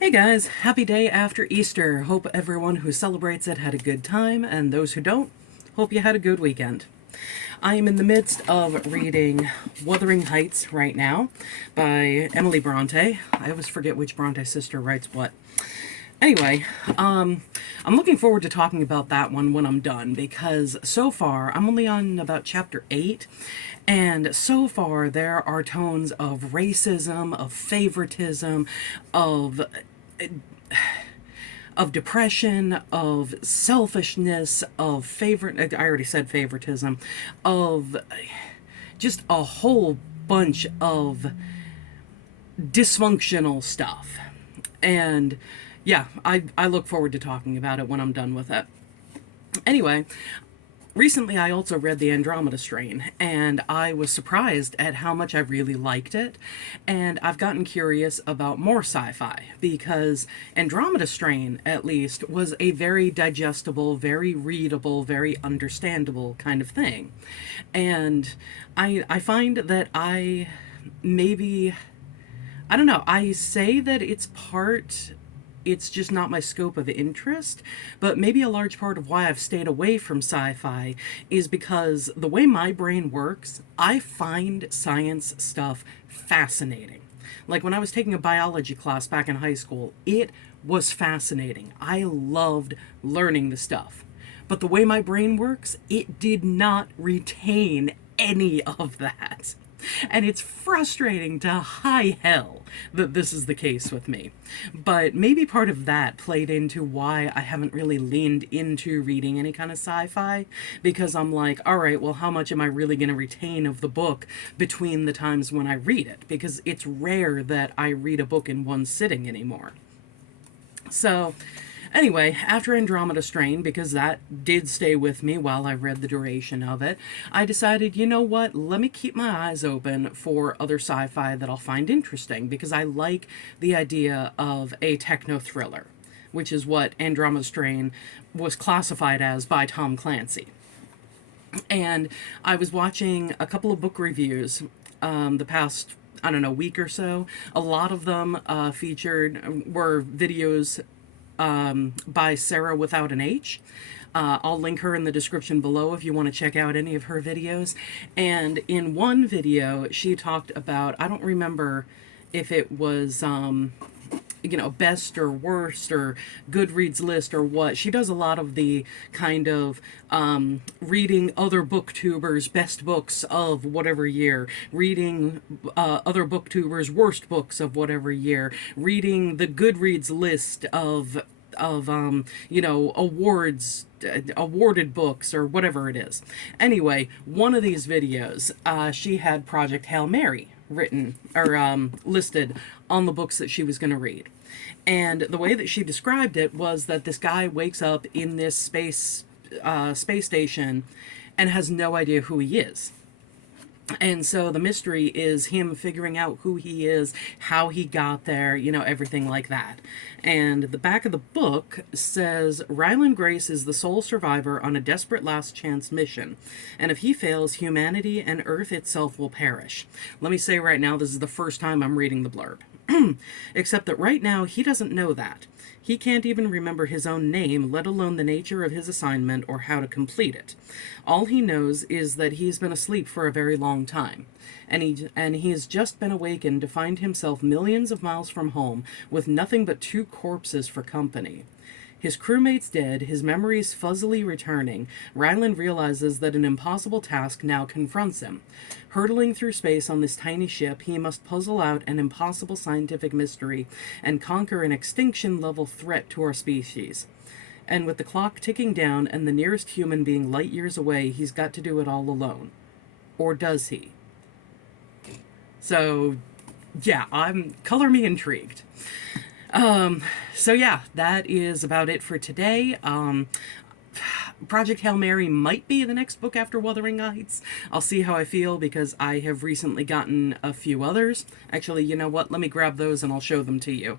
Hey guys, happy day after Easter. Hope everyone who celebrates it had a good time, and those who don't, hope you had a good weekend. I am in the midst of reading Wuthering Heights right now by Emily Bronte. I always forget which Bronte sister writes what. Anyway, I'm looking forward to talking about that one when I'm done, because so far I'm only on about chapter 8, and so far there are tones of racism, of favoritism, of depression, of selfishness, of favorite. I already said favoritism, of just a whole bunch of dysfunctional stuff. And yeah, I look forward to talking about it when I'm done with it. Anyway, recently I also read The Andromeda Strain, and I was surprised at how much I really liked it. And I've gotten curious about more sci-fi, because Andromeda Strain, at least, was a very digestible, very readable, very understandable kind of thing. And I find that I don't know, I say that it's just not my scope of interest, but maybe a large part of why I've stayed away from sci-fi is because the way my brain works, I find science stuff fascinating. Like when I was taking a biology class back in high school, it was fascinating. I loved learning the stuff. But the way my brain works, it did not retain any of that. And it's frustrating to high hell that this is the case with me. But maybe part of that played into why I haven't really leaned into reading any kind of sci-fi, because I'm like, all right, well, how much am I really going to retain of the book between the times when I read it? Because it's rare that I read a book in one sitting anymore. So, anyway, after Andromeda Strain, because that did stay with me while I read the duration of it, I decided, you know what, let me keep my eyes open for other sci-fi that I'll find interesting, because I like the idea of a techno thriller, which is what Andromeda Strain was classified as by Tom Clancy. And I was watching a couple of book reviews the past, I don't know, week or so. A lot of them were videos by Sarah without an H. I'll link her in the description below if you want to check out any of her videos. And in one video, she talked about, I don't remember if it was, best or worst or Goodreads list or what. She does a lot of the kind of reading other booktubers' best books of whatever year, reading other booktubers' worst books of whatever year, reading the Goodreads list of awards, awarded books or whatever it is. Anyway, one of these videos, she had Project Hail Mary written or listed on the books that she was going to read. And the way that she described it was that this guy wakes up in this space station and has no idea who he is. And so the mystery is him figuring out who he is, how he got there, everything like that. And the back of the book says, Ryland Grace is the sole survivor on a desperate last chance mission. And if he fails, humanity and Earth itself will perish. Let me say right now, this is the first time I'm reading the blurb. Except that right now, he doesn't know that. He can't even remember his own name, let alone the nature of his assignment or how to complete it. All he knows is that he's been asleep for a very long time, and he has just been awakened to find himself millions of miles from home with nothing but two corpses for company. His crewmates dead, his memories fuzzily returning, Ryland realizes that an impossible task now confronts him. Hurtling through space on this tiny ship, he must puzzle out an impossible scientific mystery and conquer an extinction-level threat to our species. And with the clock ticking down and the nearest human being light years away, he's got to do it all alone. Or does he? So, yeah, color me intrigued. So yeah, that is about it for today. Project Hail Mary might be the next book after Wuthering Heights. I'll see how I feel, because I have recently gotten a few others. Actually, you know what? Let me grab those and I'll show them to you.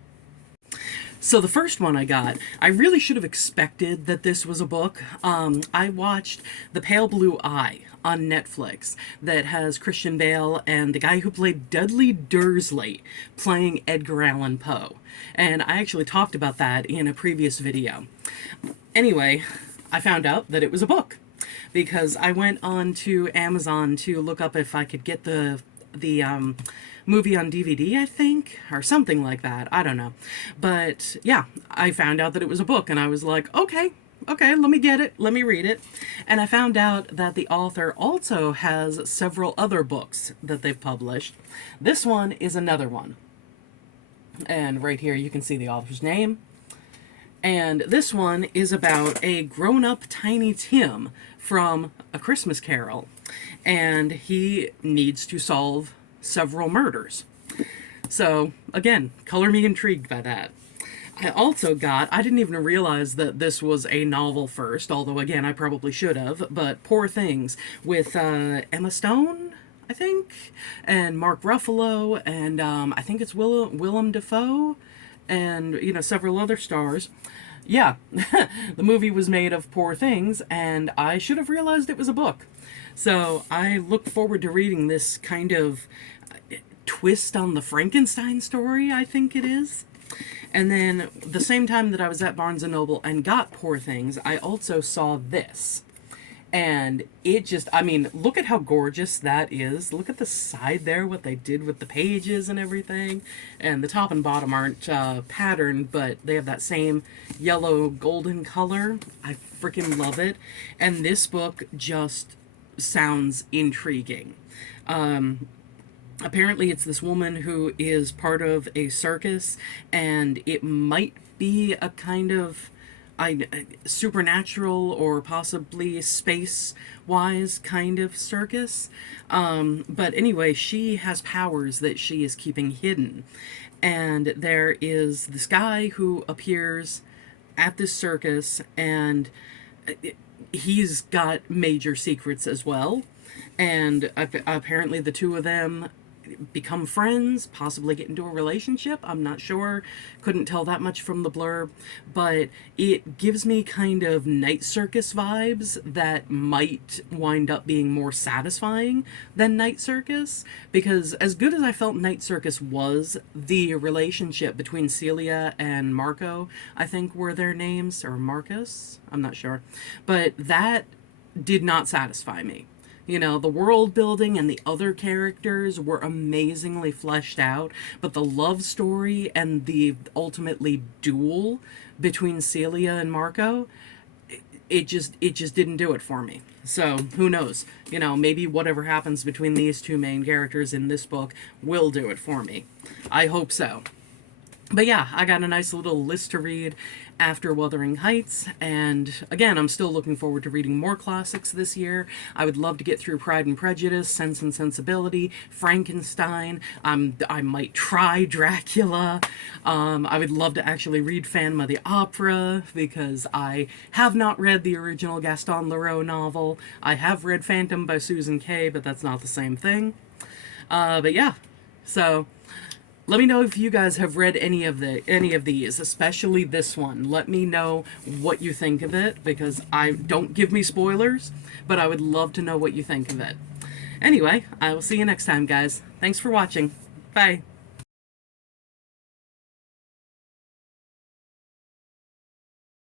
So the first one I got, I really should have expected that this was a book. I watched The Pale Blue Eye on Netflix that has Christian Bale and the guy who played Dudley Dursley playing Edgar Allan Poe. And I actually talked about that in a previous video. Anyway, I found out that it was a book because I went on to Amazon to look up if I could get the movie on DVD, I think, or something like that. I don't know. But yeah, I found out that it was a book, and I was like, okay, let me get it, let me read it. And I found out that the author also has several other books that they've published. This one is another one. And right here you can see the author's name. And this one is about a grown-up Tiny Tim from A Christmas Carol. And he needs to solve several murders. So, again, color me intrigued by that. I also got, I didn't even realize that this was a novel first, although again, I probably should have, but Poor Things with Emma Stone, I think, and Mark Ruffalo, and I think it's Willem Dafoe, and, you know, several other stars. Yeah, the movie was made of Poor Things, and I should have realized it was a book. So I look forward to reading this kind of twist on the Frankenstein story, I think it is. And then the same time that I was at Barnes & Noble and got Poor Things, I also saw this. And it just, I mean, look at how gorgeous that is. Look at the side there, what they did with the pages and everything. And the top and bottom aren't patterned, but they have that same yellow golden color. I freaking love it. And this book just sounds intriguing. Apparently it's this woman who is part of a circus, and it might be a kind of supernatural or possibly space-wise kind of circus. But anyway, she has powers that she is keeping hidden. And there is this guy who appears at this circus, and he's got major secrets as well. And apparently the two of them become friends, possibly get into a relationship. I'm not sure. Couldn't tell that much from the blurb, but it gives me kind of Night Circus vibes that might wind up being more satisfying than Night Circus, because as good as I felt Night Circus was, the relationship between Celia and Marco, I think were their names, or Marcus, I'm not sure, but that did not satisfy me. You know, the world building and the other characters were amazingly fleshed out, but the love story and the ultimately duel between Celia and Marco, it just didn't do it for me. So, who knows? You know, maybe whatever happens between these two main characters in this book will do it for me. I hope so. But yeah, I got a nice little list to read after Wuthering Heights, and again, I'm still looking forward to reading more classics this year. I would love to get through Pride and Prejudice, Sense and Sensibility, Frankenstein. I might try Dracula. I would love to actually read Phantom of the Opera, because I have not read the original Gaston Leroux novel. I have read Phantom by Susan Kay, but that's not the same thing. But yeah, so let me know if you guys have read any of these, especially this one. Let me know what you think of it, because don't give me spoilers, but I would love to know what you think of it. Anyway, I will see you next time, guys. Thanks for watching. Bye.